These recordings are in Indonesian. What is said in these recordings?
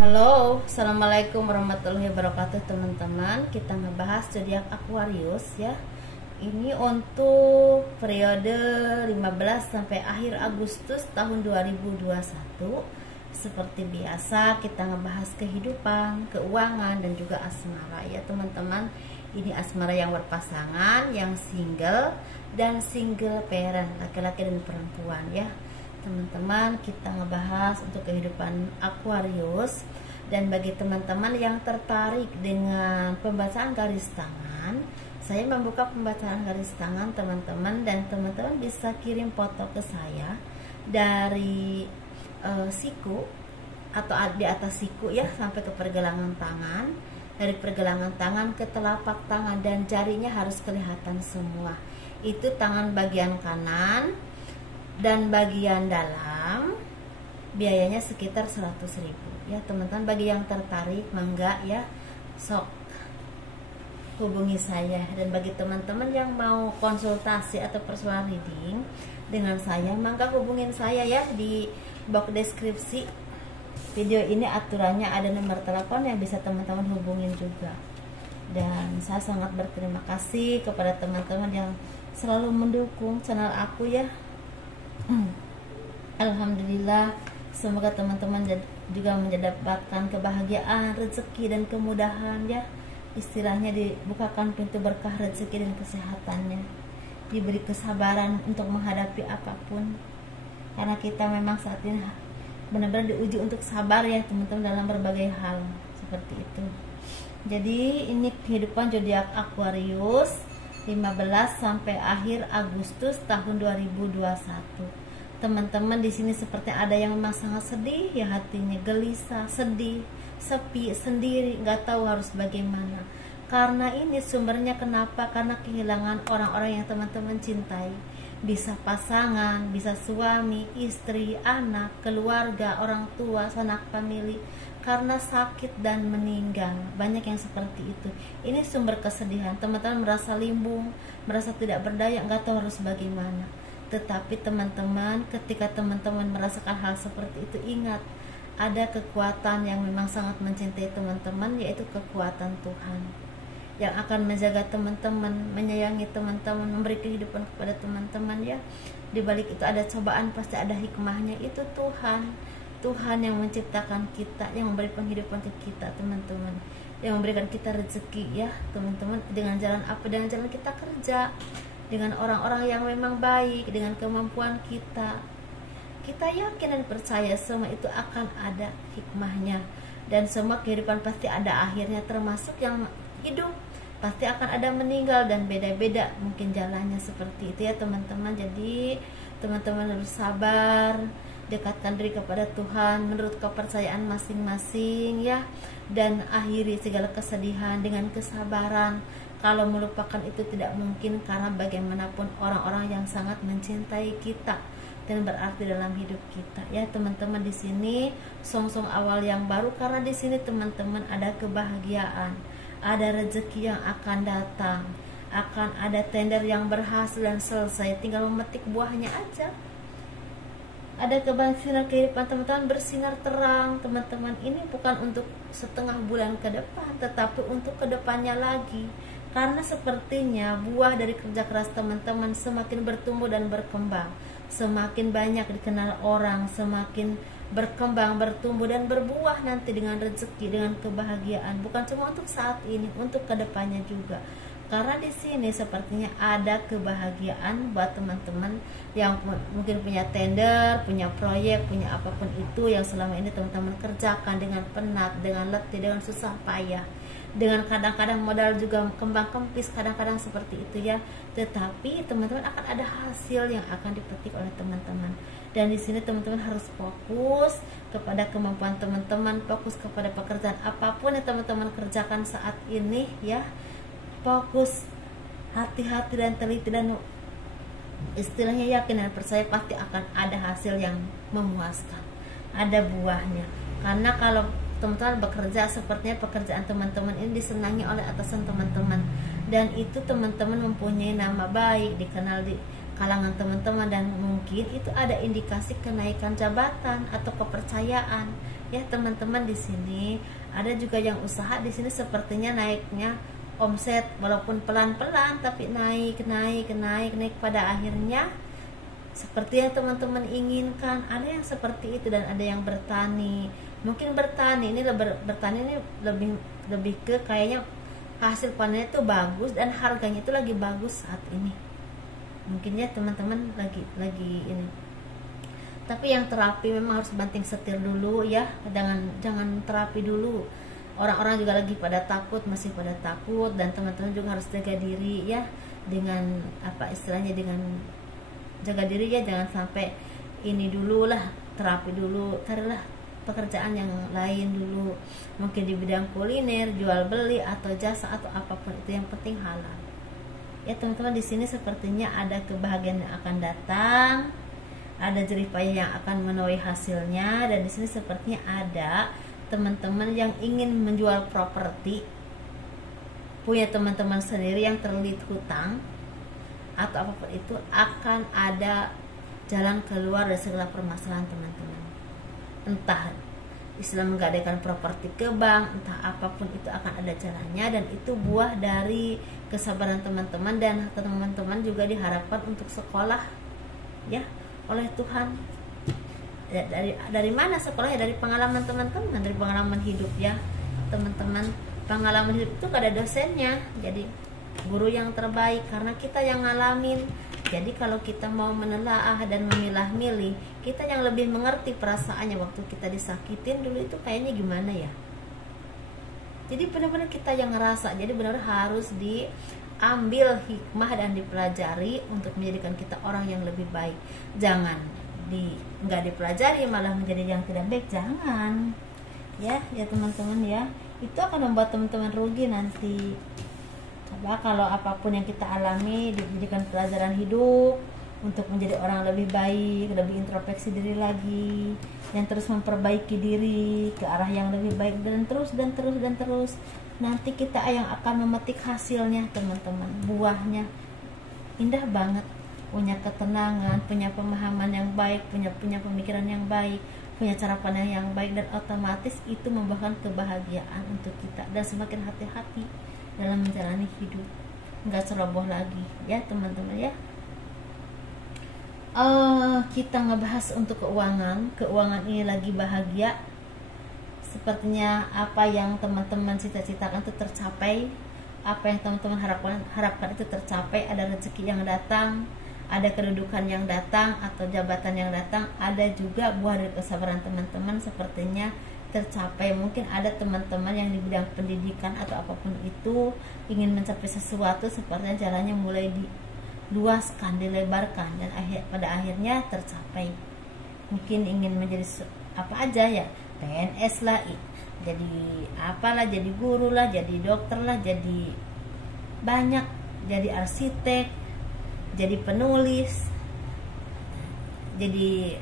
Halo, assalamualaikum warahmatullahi wabarakatuh teman-teman. Kita ngebahas zodiak Aquarius ya. Ini untuk periode 15 sampai akhir Agustus tahun 2021. Seperti biasa kita ngebahas kehidupan, keuangan dan juga asmara ya teman-teman. Ini asmara yang berpasangan, yang single dan single parent, laki-laki dan perempuan ya. Teman-teman, kita ngebahas untuk kehidupan Aquarius. Dan bagi teman-teman yang tertarik dengan pembacaan garis tangan, saya membuka pembacaan garis tangan teman-teman, dan teman-teman bisa kirim foto ke saya dari siku atau di atas siku ya, sampai ke pergelangan tangan. Dari pergelangan tangan ke telapak tangan, dan jarinya harus kelihatan semua. Itu tangan bagian kanan dan bagian dalam. Biayanya sekitar 100.000 ya teman-teman. Bagi yang tertarik mangga ya, sok hubungi saya. Dan bagi teman-teman yang mau konsultasi atau personal reading dengan saya, mangga hubungin saya ya. Di box deskripsi video ini aturannya ada nomor telepon yang bisa teman-teman hubungin juga. Dan saya sangat berterima kasih kepada teman-teman yang selalu mendukung channel aku ya. Alhamdulillah, semoga teman-teman juga mendapatkan kebahagiaan, rezeki dan kemudahan ya. Istilahnya dibukakan pintu berkah rezeki dan kesehatannya. Diberi kesabaran untuk menghadapi apapun. Karena kita memang saat ini benar-benar diuji untuk sabar ya teman-teman dalam berbagai hal seperti itu. Jadi ini kehidupan zodiak Aquarius 15 sampai akhir Agustus tahun 2021. Teman-teman di sini seperti ada yang memang sangat sedih ya, hatinya gelisah, sedih, sepi, sendiri, nggak tahu harus bagaimana. Karena ini sumbernya kenapa? Karena kehilangan orang-orang yang teman-teman cintai. Bisa pasangan, bisa suami, istri, anak, keluarga, orang tua, sanak famili, karena sakit dan meninggal. Banyak yang seperti itu. Ini sumber kesedihan. Teman-teman merasa limbung, merasa tidak berdaya, nggak tahu harus bagaimana. Tetapi teman-teman, ketika teman-teman merasakan hal seperti itu, ingat, ada kekuatan yang memang sangat mencintai teman-teman, yaitu kekuatan Tuhan yang akan menjaga teman-teman, menyayangi teman-teman, memberi kehidupan kepada teman-teman ya. Di balik itu ada cobaan, pasti ada hikmahnya. Itu Tuhan yang menciptakan kita, yang memberi penghidupan ke kita teman-teman, yang memberikan kita rezeki ya teman-teman. Dengan jalan apa? Dengan jalan kita kerja, dengan orang-orang yang memang baik, dengan kemampuan kita. Kita yakin dan percaya semua itu akan ada hikmahnya. Dan semua kehidupan pasti ada akhirnya, termasuk yang hidup pasti akan ada meninggal, dan beda-beda mungkin jalannya seperti itu ya teman-teman. Jadi teman-teman harus sabar, dekatkan diri kepada Tuhan menurut kepercayaan masing-masing ya, dan akhiri segala kesedihan dengan kesabaran. Kalau melupakan itu tidak mungkin, karena bagaimanapun orang-orang yang sangat mencintai kita dan berarti dalam hidup kita ya teman-teman. Di sini song-song awal yang baru, karena di sini teman-teman ada kebahagiaan, ada rezeki yang akan datang, akan ada tender yang berhasil dan selesai, tinggal memetik buahnya aja. Ada kebahagiaan, kehidupan teman-teman bersinar terang teman-teman. Ini bukan untuk setengah bulan ke depan, tetapi untuk kedepannya lagi. Karena sepertinya buah dari kerja keras teman-teman semakin bertumbuh dan berkembang, semakin banyak dikenal orang, semakin berkembang, bertumbuh dan berbuah nanti dengan rezeki, dengan kebahagiaan. Bukan cuma untuk saat ini, untuk kedepannya juga. Karena di sini sepertinya ada kebahagiaan buat teman-teman yang mungkin punya tender, punya proyek, punya apapun itu yang selama ini teman-teman kerjakan dengan penat, dengan letih, dengan susah payah, dengan kadang-kadang modal juga kembang kempis, kadang-kadang seperti itu ya. Tetapi teman-teman akan ada hasil yang akan dipetik oleh teman-teman. Dan di sini teman-teman harus fokus kepada kemampuan teman-teman, fokus kepada pekerjaan apapun yang teman-teman kerjakan saat ini ya. Fokus, hati-hati dan teliti, dan istilahnya yakin dan percaya pasti akan ada hasil yang memuaskan, ada buahnya. Karena kalau teman-teman bekerja, sepertinya pekerjaan teman-teman ini disenangi oleh atasan teman-teman, dan itu teman-teman mempunyai nama baik, dikenal di kalangan teman-teman, dan mungkin itu ada indikasi kenaikan jabatan atau kepercayaan Ya teman-teman, di sini ada juga yang usaha di sini sepertinya naiknya omset walaupun pelan-pelan tapi naik pada akhirnya seperti yang teman-teman inginkan. Ada yang seperti itu dan ada yang bertani. Mungkin bertani ini lebih ke kayaknya hasil panennya itu bagus dan harganya itu lagi bagus saat ini. Mungkin ya teman-teman lagi ini. Tapi yang terapi memang harus banting setir dulu ya. Jangan terapi dulu. Orang-orang juga lagi pada takut, masih pada takut, dan teman-teman juga harus jaga diri ya, dengan dengan jaga diri ya, jangan sampai ini dulu lah, terapi dulu, carilah pekerjaan yang lain dulu, mungkin di bidang kuliner, jual beli atau jasa atau apapun itu, yang penting halal. Ya teman-teman, di sini sepertinya ada kebahagiaan yang akan datang, ada jerih payah yang akan menuai hasilnya, dan di sini sepertinya ada teman-teman yang ingin menjual properti, punya teman-teman sendiri yang terlilit hutang atau apapun itu, akan ada jalan keluar dari segala permasalahan teman-teman. Entah istilah menggadaikan properti ke bank, entah apapun itu akan ada jalannya, dan itu buah dari kesabaran teman-teman, dan teman-teman juga diharapkan untuk sekolah ya oleh Tuhan. Dari mana sekolahnya? Dari pengalaman teman-teman, dari pengalaman hidup ya teman-teman. Pengalaman hidup itu ada dosennya, jadi guru yang terbaik karena kita yang ngalamin. Jadi kalau kita mau menelaah dan memilah-milih, kita yang lebih mengerti perasaannya waktu kita disakitin dulu itu kayaknya gimana ya. Jadi benar-benar kita yang ngerasa. Jadi benar-benar harus diambil hikmah dan dipelajari untuk menjadikan kita orang yang lebih baik. Jangan nggak dipelajari malah menjadi yang tidak baik, jangan ya teman-teman ya. Itu akan membuat teman-teman rugi nanti. Coba kalau apapun yang kita alami dijadikan pelajaran hidup untuk menjadi orang lebih baik, lebih introspeksi diri lagi, dan terus memperbaiki diri ke arah yang lebih baik, dan terus nanti kita yang akan memetik hasilnya teman-teman. Buahnya indah banget, punya ketenangan, punya pemahaman yang baik, punya pemikiran yang baik, punya cara pandang yang baik, dan otomatis itu membuahkan kebahagiaan untuk kita, dan semakin hati-hati dalam menjalani hidup, nggak ceroboh lagi ya teman-teman ya. Kita ngebahas untuk keuangan ini lagi bahagia, sepertinya apa yang teman-teman cita-citakan itu tercapai, apa yang teman-teman harapkan itu tercapai. Ada rezeki yang datang, ada kedudukan yang datang atau jabatan yang datang, ada juga buah dari kesabaran teman-teman sepertinya tercapai. Mungkin ada teman-teman yang di bidang pendidikan atau apapun itu ingin mencapai sesuatu, sepertinya jalannya mulai diluaskan, dilebarkan, dan pada akhirnya tercapai. Mungkin ingin menjadi apa aja ya, PNS lah, jadi apalah, jadi guru lah, jadi dokter lah, jadi banyak, jadi arsitek, jadi penulis, jadi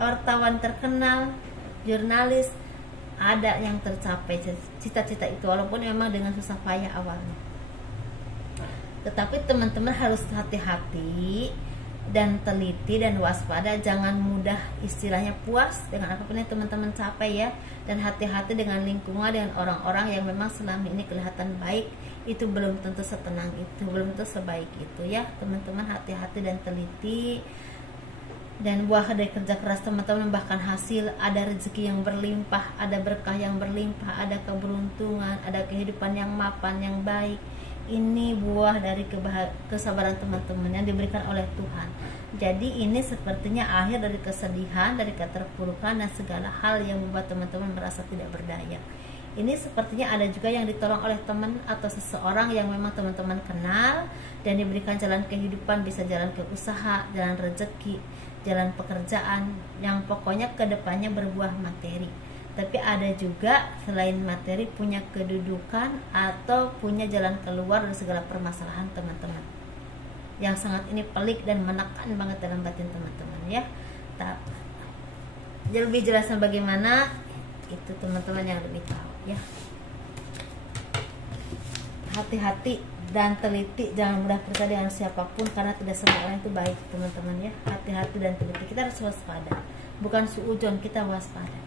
wartawan terkenal, jurnalis. Ada yang tercapai cita-cita itu, walaupun memang dengan susah payah awalnya. Tetapi teman-teman harus hati-hati dan teliti dan waspada, jangan mudah istilahnya puas dengan apapun yang teman-teman capai ya, dan hati-hati dengan lingkungan, dengan orang-orang yang memang selama ini kelihatan baik, itu belum tentu setenang itu, belum tentu sebaik itu ya teman-teman. Hati-hati dan teliti, dan buah dari kerja keras teman-teman bahkan hasil, ada rezeki yang berlimpah, ada berkah yang berlimpah, ada keberuntungan, ada kehidupan yang mapan, yang baik. Ini buah dari kesabaran teman-teman yang diberikan oleh Tuhan. Jadi ini sepertinya akhir dari kesedihan, dari keterpurukan, dan segala hal yang membuat teman-teman merasa tidak berdaya. Ini sepertinya ada juga yang ditolong oleh teman atau seseorang yang memang teman-teman kenal, dan diberikan jalan kehidupan, bisa jalan ke usaha, jalan rezeki, jalan pekerjaan, yang pokoknya kedepannya berbuah materi. Tapi ada juga selain materi punya kedudukan atau punya jalan keluar dari segala permasalahan teman-teman, yang sangat ini pelik dan menekan banget dalam batin teman-teman ya. Jadi lebih jelasnya bagaimana itu teman-teman yang lebih tahu ya. Hati-hati dan teliti, jangan mudah percaya dengan siapapun, karena tidak semua orang itu baik teman-teman ya. Hati-hati dan teliti, kita harus waspada, bukan suujon, kita waspada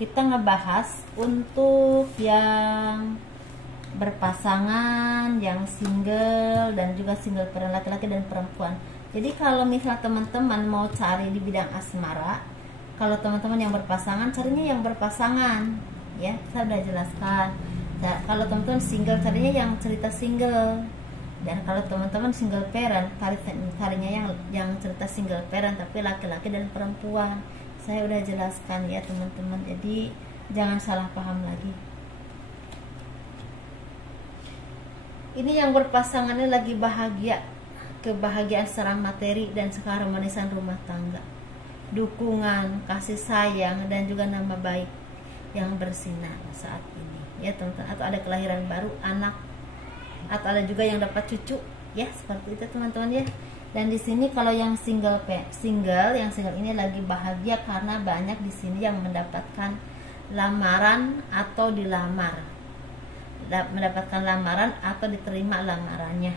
Kita ngebahas untuk yang berpasangan, yang single, dan juga single parent laki-laki dan perempuan. Jadi kalau misal teman-teman mau cari di bidang asmara, kalau teman-teman yang berpasangan, carinya yang berpasangan, ya saya udah jelaskan. Kalau teman-teman single, carinya yang cerita single. Dan kalau teman-teman single parent, carinya yang cerita single parent tapi laki-laki dan perempuan. Saya udah jelaskan ya teman-teman, jadi jangan salah paham lagi. Ini yang berpasangannya lagi bahagia, kebahagiaan secara materi dan keharmonisan rumah tangga, dukungan, kasih sayang, dan juga nama baik yang bersinar saat ini ya teman-teman. Atau ada kelahiran baru anak, atau ada juga yang dapat cucu ya, seperti itu teman-teman ya. Dan di sini kalau yang single ini lagi bahagia karena banyak di sini yang mendapatkan lamaran atau mendapatkan lamaran atau diterima lamarannya.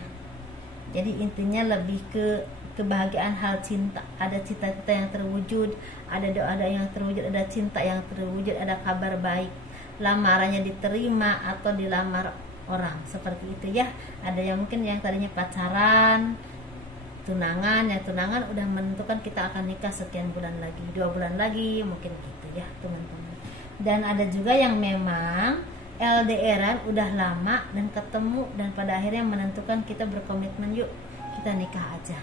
Jadi intinya lebih ke kebahagiaan hal cinta, ada cita-cita yang terwujud, ada doa yang terwujud, ada cinta yang terwujud, ada kabar baik, lamarannya diterima atau dilamar orang, seperti itu ya. Ada yang mungkin yang tadinya pacaran, tunangan udah menentukan kita akan nikah sekian bulan lagi, 2 bulan lagi mungkin gitu ya teman-teman. Dan ada juga yang memang LDRan udah lama dan ketemu dan pada akhirnya menentukan kita berkomitmen, yuk kita nikah aja,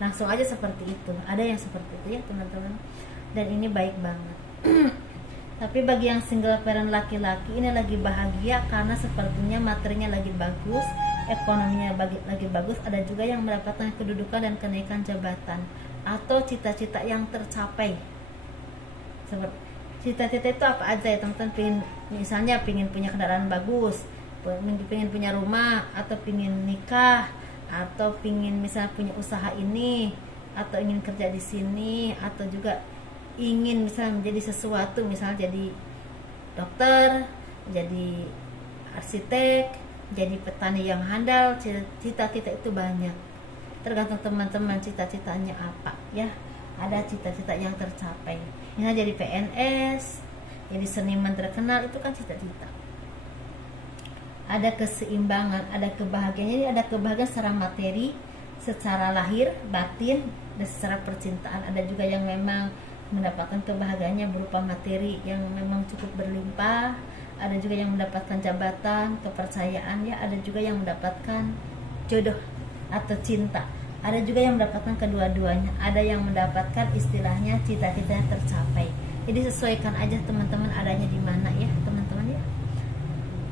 langsung aja seperti itu. Ada yang seperti itu ya teman-teman, dan ini baik banget. Tapi bagi yang single parent laki-laki ini lagi bahagia karena sepertinya materinya lagi bagus, ekonominya lagi bagus. Ada juga yang mendapatkan kedudukan dan kenaikan jabatan atau cita-cita yang tercapai. Seperti cita-cita itu apa aja ya teman-teman? Misalnya pingin punya kendaraan bagus, pingin punya rumah, atau pingin nikah, atau pingin misalnya punya usaha ini, atau ingin kerja di sini, atau juga ingin misalnya menjadi sesuatu, misalnya jadi dokter, jadi arsitek, jadi petani yang handal. Cita-cita itu banyak, tergantung teman-teman cita-citanya apa ya. Ada cita-cita yang tercapai, misalnya jadi PNS, jadi seniman terkenal, itu kan cita-cita. Ada keseimbangan, ada kebahagiaan. Jadi ada kebahagiaan secara materi, secara lahir, batin, dan secara percintaan. Ada juga yang memang mendapatkan kebahagiaannya berupa materi yang memang cukup berlimpah. Ada juga yang mendapatkan jabatan, kepercayaan ya. Ada juga yang mendapatkan jodoh atau cinta. Ada juga yang mendapatkan kedua-duanya. Ada yang mendapatkan istilahnya cita-cita yang tercapai. Jadi sesuaikan aja teman-teman adanya di mana ya teman-teman ya.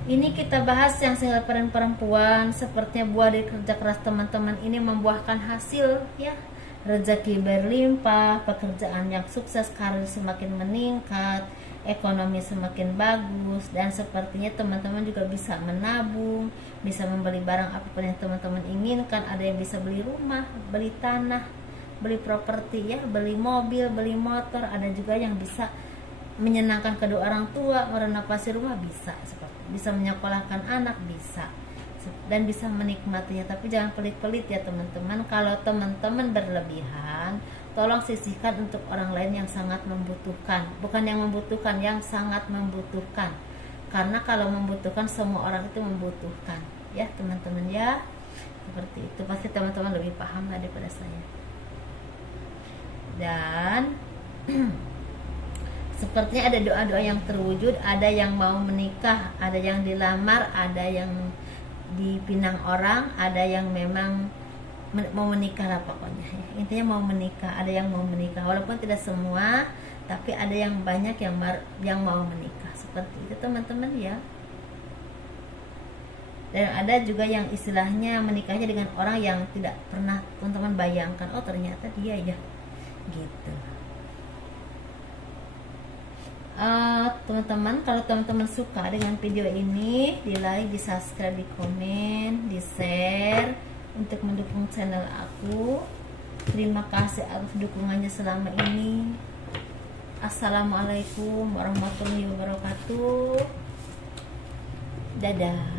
Ini kita bahas yang single parent perempuan. Sepertinya buah dari kerja keras teman-teman ini membuahkan hasil ya. Rezeki berlimpah, pekerjaan yang sukses, karir semakin meningkat, ekonomi semakin bagus, dan sepertinya teman-teman juga bisa menabung, bisa membeli barang apapun yang teman-teman inginkan. Ada yang bisa beli rumah, beli tanah, beli properti ya, beli mobil, beli motor. Ada juga yang bisa menyenangkan kedua orang tua, merenovasi rumah bisa, seperti bisa menyekolahkan anak bisa, dan bisa menikmatinya. Tapi jangan pelit-pelit ya teman-teman. Kalau teman-teman berlebihan, tolong sisihkan untuk orang lain yang sangat membutuhkan. Bukan yang membutuhkan, yang sangat membutuhkan. Karena kalau membutuhkan, semua orang itu membutuhkan ya teman-teman ya. Seperti itu, pasti teman-teman lebih paham lah daripada saya. Dan sepertinya ada doa-doa yang terwujud. Ada yang mau menikah, ada yang dilamar, ada yang dipinang orang, ada yang memang mau menikah lah pokoknya ya. Intinya mau menikah, ada yang mau menikah walaupun tidak semua, tapi ada yang banyak yang mau menikah, seperti itu teman-teman ya. Dan ada juga yang istilahnya menikahnya dengan orang yang tidak pernah teman-teman bayangkan, oh ternyata dia ya gitu. Teman-teman, kalau teman-teman suka dengan video ini, di like, di subscribe, di komen, di share untuk mendukung channel aku. Terima kasih atas dukungannya selama ini. Assalamualaikum warahmatullahi wabarakatuh. Dadah.